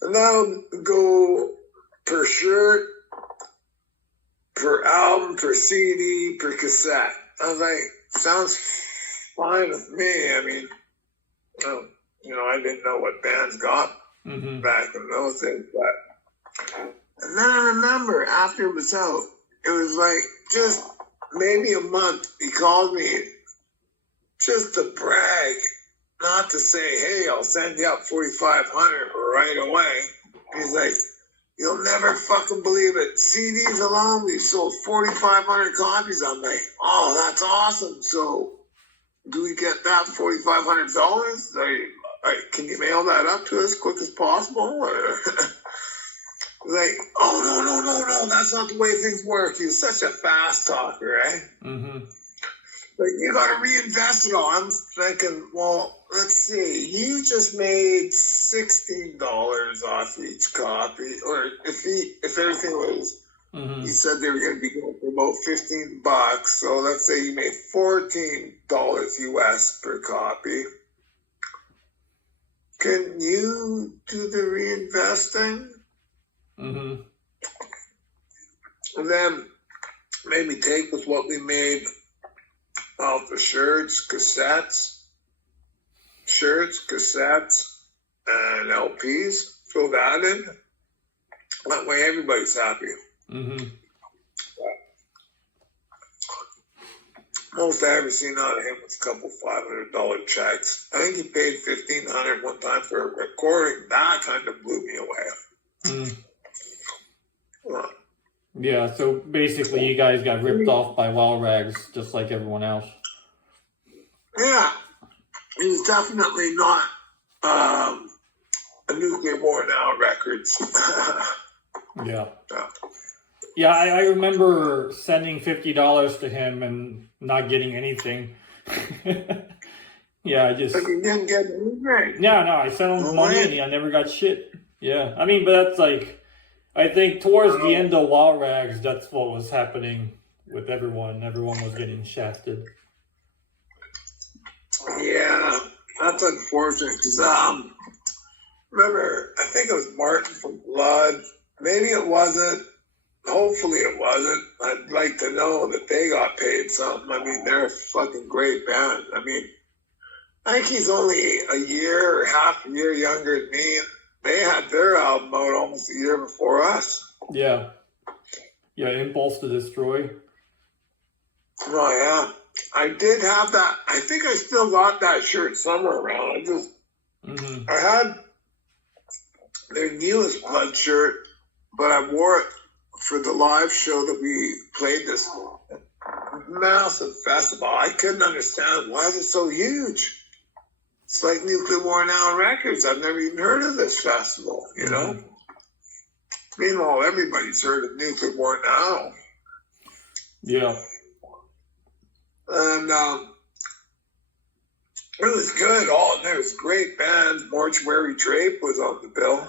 and that'll go per shirt, per album, per CD, per cassette. I was like, sounds fine with me. I mean, I didn't know what bands got back in those days, but. And then I remember after it was out, it was like just maybe a month, he called me just to brag, not to say, hey, I'll send you up 4,500 right away. He's like, you'll never fucking believe it. CDs alone, we've sold 4,500 copies. I'm like, oh, that's awesome. So do we get that $4,500? Can you mail that up to us as quick as possible? Or like, oh, no, that's not the way things work. He's such a fast talker, right? Like, you got to reinvest it all. I'm thinking, well, let's see. You just made $16 off each copy, or if everything was, he said they were going to be going for about $15. So let's say you made $14 US per copy. Can you do the reinvesting? And then maybe take with what we made off the shirts, cassettes, and LPs. Throw that in. That way everybody's happy. Most I ever seen out of him was a couple $500 checks. I think he paid $1,500 one time for a recording. That kind of blew me away. Yeah, so basically you guys got ripped off by Wild Rags, just like everyone else. Yeah, he was definitely not a Nuclear War Now Records. Yeah. Yeah, I remember sending $50 to him and not getting anything. Yeah, I just... But you didn't get anything? No, I sent him money and I never got shit. Yeah, I mean, but that's like... I think towards the end of Wild Rags, that's what was happening with everyone. Everyone was getting shafted. Yeah, that's unfortunate. Because, remember, I think it was Martin from Blood. Maybe it wasn't. Hopefully it wasn't. I'd like to know that they got paid something. I mean, they're a fucking great band. I mean, I think he's only a year or half a year younger than me. They had their album out almost a year before us. Yeah. Yeah, Impulse to Destroy. Oh, yeah. I did have that. I think I still got that shirt somewhere around. I had their newest Blood shirt, but I wore it for the live show that we played this massive festival. I couldn't understand why is it so huge. It's like Nuclear War Now Records. I've never even heard of this festival, you know? Meanwhile, everybody's heard of Nuclear War Now. Yeah. And it was good. There was great bands. Mortuary Drape was on the bill.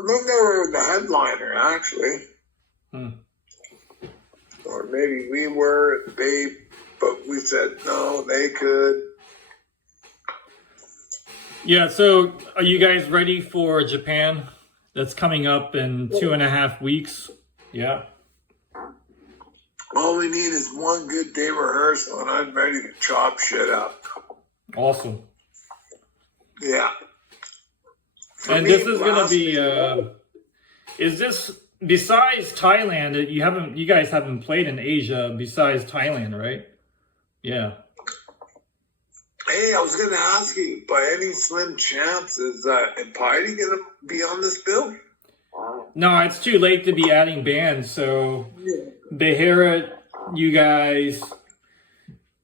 I think they were the headliner, actually. Or maybe we were, but we said no, they could. Yeah, so are you guys ready for Japan? That's coming up in 2.5 weeks. Yeah. All we need is one good day rehearsal, and I'm ready to chop shit up. Awesome. Yeah. And this is going to be, is this, besides Thailand, you guys haven't played in Asia besides Thailand, right? Yeah. Hey, I was going to ask you, by any slim chance, is Expediting going to be on this bill? No, it's too late to be adding bands, so Beharit, you guys,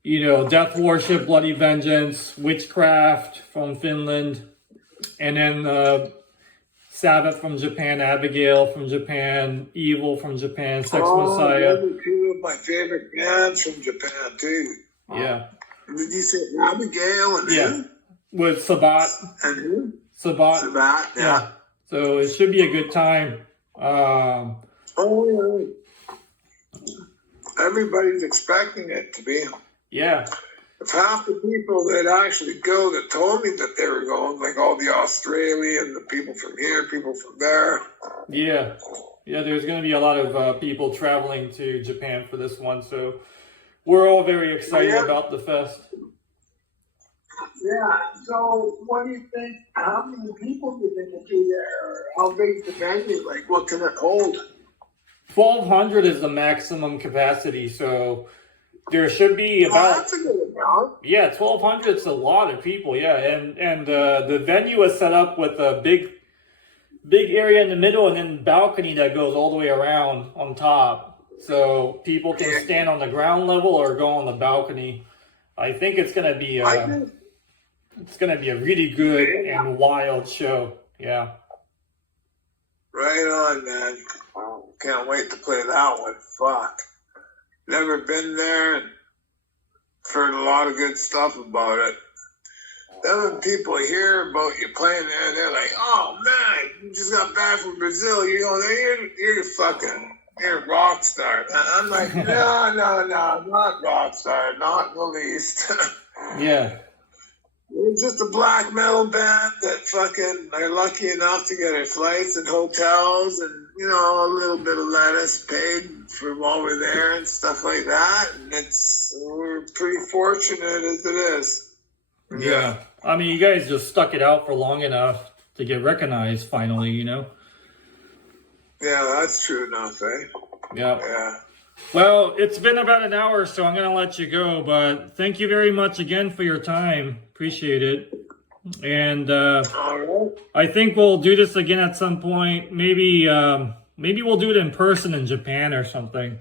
Death Worship, Bloody Vengeance, Witchcraft from Finland, and then Sabbath from Japan, Abigail from Japan, Evil from Japan, Sex Messiah. Those are two of my favorite bands from Japan, too. Yeah. Did you say Abigail and who? With Sabat. And who? Sabat, yeah. So it should be a good time. Everybody's expecting it to be. Yeah. If half the people that actually go that told me that they were going, like all the Australian, the people from here, people from there. Yeah. Yeah, there's going to be a lot of people traveling to Japan for this one, so we're all very excited about the fest. Yeah, so what do you think, how many people do you think will be there? How big is the venue? Like, what can it hold? 1,200 is the maximum capacity, so there should be about... that's a good amount. Yeah, 1,200 is a lot of people, yeah. And the venue is set up with a big area in the middle and then balcony that goes all the way around on top. So people can stand on the ground level or go on the balcony. I think it's going to be a really good and wild show. Yeah. Right on, man. Can't wait to play that one. Fuck. Never been there and heard a lot of good stuff about it. Then when people hear about you playing there, they're like, oh, man, you just got back from Brazil. You're going there, you're a rock star. I'm like, no, not rock star, not in the least. Yeah. We're just a black metal band that fucking are lucky enough to get our flights and hotels and, a little bit of lettuce paid for while we're there and stuff like that. And we're pretty fortunate as it is. Yeah. I mean, you guys just stuck it out for long enough to get recognized finally, Yeah, that's true enough, eh? Yeah. Yeah. Well, it's been about an hour, so I'm going to let you go. But thank you very much again for your time. Appreciate it. And I think we'll do this again at some point. Maybe we'll do it in person in Japan or something.